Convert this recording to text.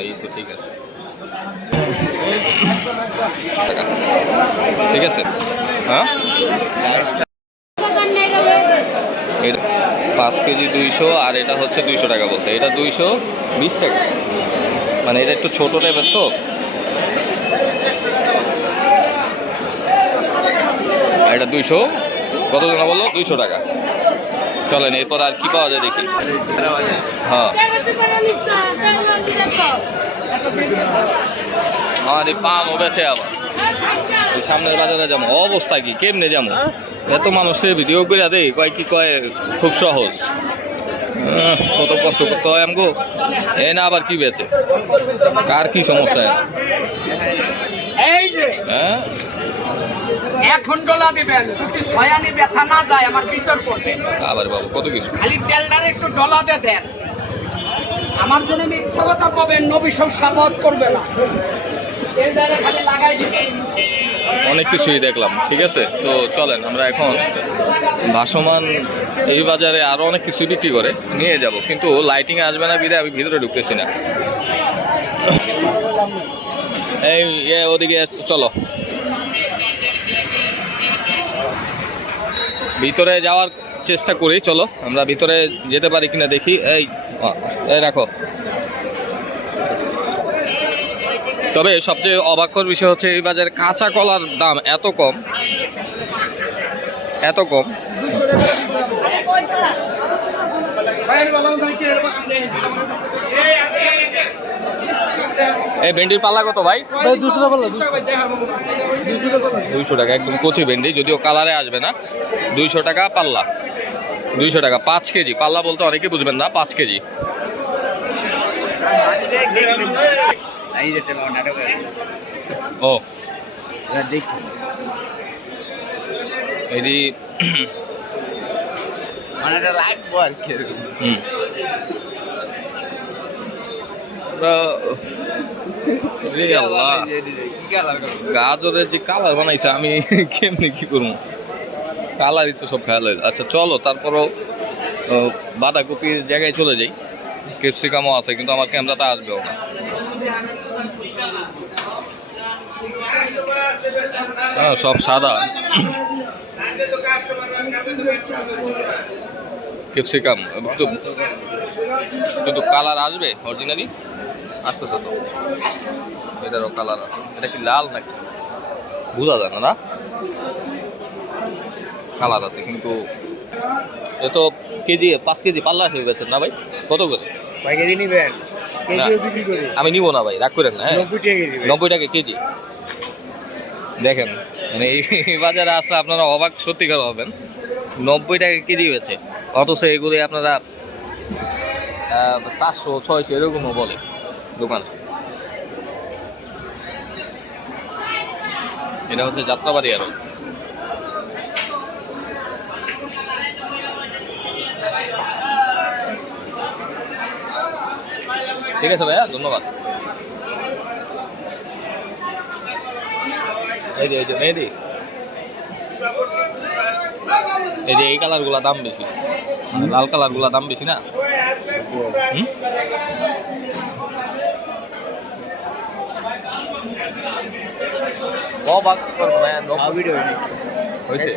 এই তো ঠিক আছে, ঠিক আছে। হ্যাঁ, এটা 5 কেজি 200, আর এটা হচ্ছে 200 টাকা বলছে। এটা 220 টাকা, মানে এটা একটু ছোটো টাইপের তো। এটা 200, কত জন বললো? 200 টাকা। চলেন এরপর আর কি পাওয়া যায় দেখি। হ্যাঁ, আমার এই পানও বেছে আবার ওই সামনের বাজারে যাবো। অবস্থা কি, কেমনে যাবো? এত মানুষের ভিডিও করে দেয়, কয় কি কয় খুব সহজ। কত কষ্ট করতে হয় আমগো। এ না আবার কি বেছে, কার কি সমস্যা? হ্যাঁ, এখন ডলা দিবেন, যদি ছয়ানি ব্যথা না যায় আমার বিচার করবেন। আবার বাবু কত কিছু, খালি তেলটারে একটু ডলা দিয়ে দেন। আমার জন্য মিথ্যা কথা কবেন, নবী সব সাবধান করবে না। তেলটারে খালি লাগাই দিবেন। অনেক কিছুই দেখলাম, ঠিক আছে। তো চলেন আমরা এখন ভাসমান এই বাজারে আরও অনেক কিছু বিক্রি করে নিয়ে যাব, কিন্তু লাইটিংয়ে আসবে না বিদে আমি ভিতরে ঢুকতেছি না। এই ওদিকে চলো, ভিতরে যাওয়ার চেষ্টা করি। চলো আমরা ভিতরে যেতে পারি কিনা দেখি। এই রাখো। তবে সবচেয়ে অবাককর বিষয় হচ্ছে এই বাজারে কাঁচা কলার দাম এত কম, এত কম। এই ভেন্ডির পাল্লা কত ভাই? 200 টাকা, একদম কচি ভেন্ডি, যদিও কালারে আসবে না। 200 টাকা পাল্লা, 200 টাকা 5 কেজি। পাল্লা বলতে অনেকে বুঝবেন না, 5 কেজি। ও এদি গাজরের যে কালার বানাইছে, আমি কেমনি কি করবো, কালারই তো সব খেয়াল হয়েছে। আচ্ছা চলো তারপরও বাঁধাকপির জায়গায় চলে যাই। ক্যাপসিকামও আছে, কিন্তু আমার ক্যামেরাটা আসবেও না। হ্যাঁ, সব সাদা। ক্যাপসিকাম কিন্তু কালার আসবে অরিজিনালি, আসতেছে তো। এটারও কালার আছে। এটা কি লাল নাকি বোঝা যায় না, কালার আছে কিন্তু। এ তো কেজি 5 কেজি পাল্লা হয়ে গেছে না ভাই? কত করে ভাই কেজি নিবেন? আমি নিব না ভাই, রাগ করেন না। 90 টাকা কেজি। দেখেন মানে এই বাজারে আসলে আপনারা অবাক সত্যিকার হবেন, 90 টাকা কেজি হয়েছে। অথচ এগুলি আপনারা 500 600 এরকমও বলে দোকানে। এটা হচ্ছে যাত্রাবাড়ি আরো। ঠিক আছে ভাইয়া, ধন্যবাদ। এই যে মেহেদি, এই যে এই কালারগুলা দাম বেশি, লাল কালারগুলা দাম বেশি না? অবাক করবো না, হয়েছে।